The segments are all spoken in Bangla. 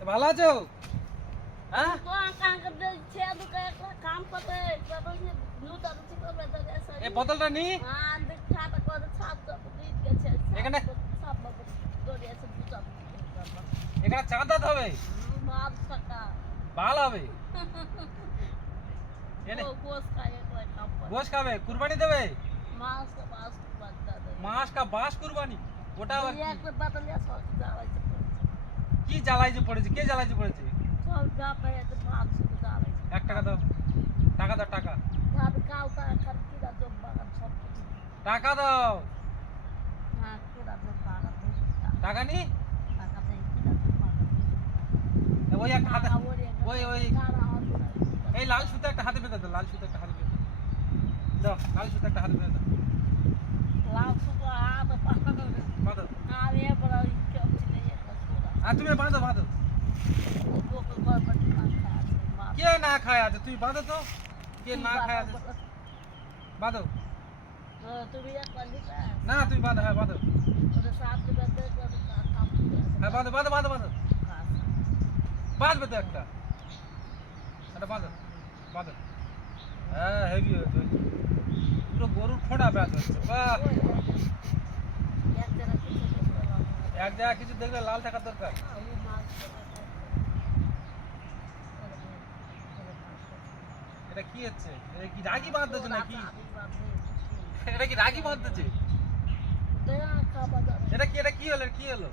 ভালো আছো? হ্যাঁ? এই বোতলটা নি? এখানে? এখানে চাঁদা হবে? ভালো হবে? গোশ খাবে? কুরবানি দেবে? মাস কা বাস কুরবানি? ওটা আবার কি? কি জ্বালাইছে পড়েছে? কে জ্বালাইছে পড়েছে? এক টাকা দাও। টাকা দাও টাকা। টাকা দাও। টাকা নি? ওই একটা হাতে ওই ওই এই লাল সুতো একটা হাতে বেঁধে দাও লাল সুতো একটা হাতে বেঁধে দাও। লাল সুতো একটা হাতে বেঁধে দাও। বাঁধো আর তুমি বাঁধো বাঁধো কে না খায় আছে তুই বাঁধো তো কে না খায় আছে বাঁধো তুমি এক না তুমি বাঁধো হ্যাঁ বাঁধো হ্যাঁ বাঁধো বাঁধো বাঁধো বাঁধো বাঁধবে তো একটা একটা বাঁধো বাঁধো হ্যাঁ হেভি হয়েছে হয়েছে। পুরো গরুর ফোঁটা ব্যাস হচ্ছে বাহ এক জায়গায় কিছু দেখলে লাল থাকার দরকার। এটা কি হচ্ছে? এটা কি রাগি বাঁধতেছে নাকি? এটা কি রাগি বাঁধতেছে? এটা কি এটা কি হলো? কি হলো?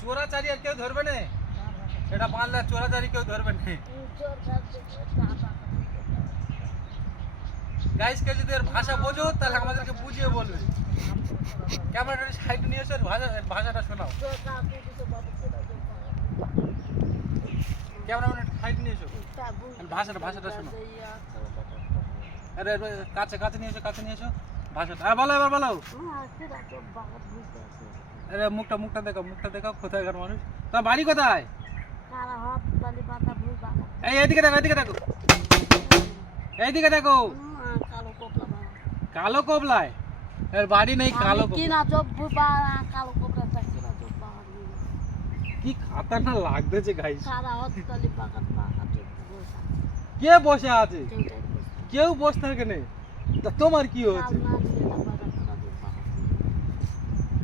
চোরাচারি আর কেউ ধরবে না? এটা বাঁধলে চোরাচারি কেউ ধরবে না? গাইসকে যদি এর ভাষা বোঝো, তাহলে আমাদেরকে বুঝিয়ে বলবে। ক্যামেরাটা সাইড নিয়ে এসে ভাষা ভাষাটা শোনাও। ক্যামেরাম্যান সাইড নিয়ে এসো। ভাষাটা ভাষাটা শোনো আরে আরে, কাছে কাছে নিয়ে এসো কাছে নিয়ে এসো। ভাষাটা হ্যাঁ বলো এবার বলো। আরে মুখটা মুখটা দেখো মুখটা দেখো কোথায়কার মানুষ। তোমার বাড়ি কোথায়? এই এইদিকে দেখো এইদিকে দেখো। এইদিকে দেখো। কালো কবলায় এর বাড়ি নেই কালো। কিনা কালো কিনা কি লাগতেছে গাইস সারা কে বসে আছে? কেউ বসে থাকে না তা তোমার কি বাগান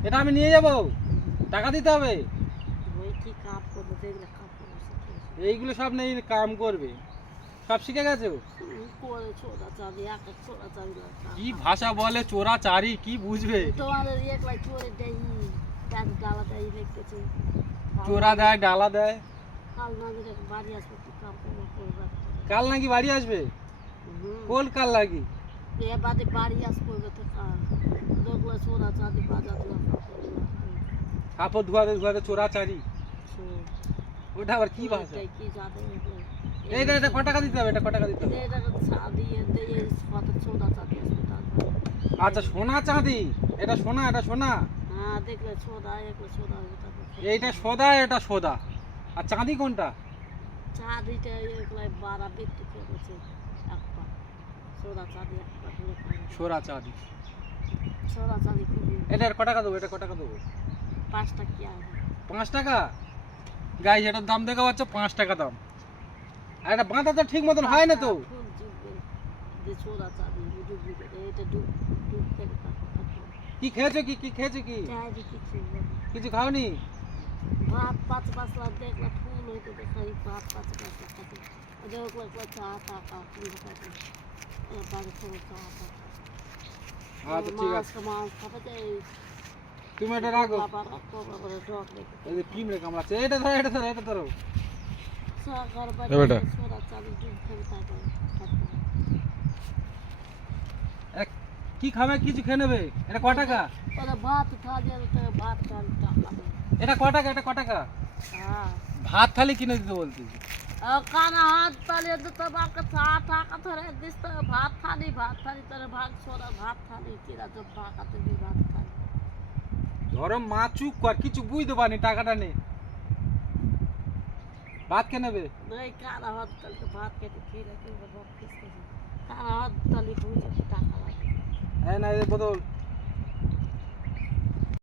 এটা আমি নিয়ে যাব। টাকা দিতে হবে। এইগুলো সব নেই কাম করবে। সব শিখে গেছো করে ছোড়া চাঁদি এক এক ছোড়া চাঁদি কি ভাষা বলে চোরা চারি কি বুঝবে তোমাদের একলাই চোরে দেই প্যান ডালা দেই রেখেছে চোরা দেয় ডালা দেয় কাল না দিলে বাড়ি আসবে তুই কাপ করব করবে কাল নাকি বাড়ি আসবে কোন কাল লাগি এ বাদে বাড়ি আসব তো কাল দেখল ছোড়া চাঁদি বাজা দিলাম কাপড় ধোয়াতে ধোয়াতে চোরা চারি ওটা আবার কি ভাষা কি জানে এইটা এটা ক টাকা দিতে হবে? এটা ক টাকা দিতে হবে? কত আচ্ছা সোনা চাঁদি এটা সোনা এটা সোনা? হ্যাঁ এইটা সোদা এটা সোদা। আর চাঁদি কোনটা? সোরা চাঁদি টাকা দেবো? এটা টাকা দেবো? পাঁচটা কি আছে পাঁচ টাকা? গাই এটার দাম দেখা পাচ্ছ পাঁচ টাকা দাম। এটা বাঁধা তো ঠিক মতন হয় না তো ফুল জুগবে যে ছোড়া চাঁদি ডুবলি করে এটা ডুব ডুব করে তারপর তারপর কি খেয়েছো কি কি খেয়েছো কি চাঁদি কিছু কিছু খাওনি ভাত পাঁচ পাঁচ লাখ দেখলা ফুল হইতে দেখাই ভাত পাঁচ পাঁচ লাখ খাতে দেখলা একলা চা টাকা ফুল খাতে বাড়ি থেকে চা টাকা আচ্ছা ঠিক আছে মাছ মাছ খাতে যাই তুমি এটা রাখো বাবা রাখো বাবা ডক রেখে এই যে পিমড়ে কামড়াচ্ছে এটা ধরো এটা ধরো এটা ধরো সরকার বাড়ি এ বেটা। কি খাবে? কিছু খেয়ে নেবে? এটা ক টাকা। এটা ক টাকা? এটা ক টাকা? হ্যাঁ। ভাত থালি কিনে দিতে কানা হাত তালে তোমাকে চা টাকা ধরে ভাত থালি ভাত থালি তোর ভাগ ছোড়া ভাত থালি কিরা তো বাঁকাতে দি ভাত থালি ধরো মা চুপ কর কিছু বুঝতে পারিনি টাকাটা নেই ভাত খেয়ে নেবে এই কানা হাত তালে ভাত কেটে খেয়ে রেখে ভাত কিস কানা হাত তালি বুঝে টাকা লাগে হ্যাঁ না এই বোতল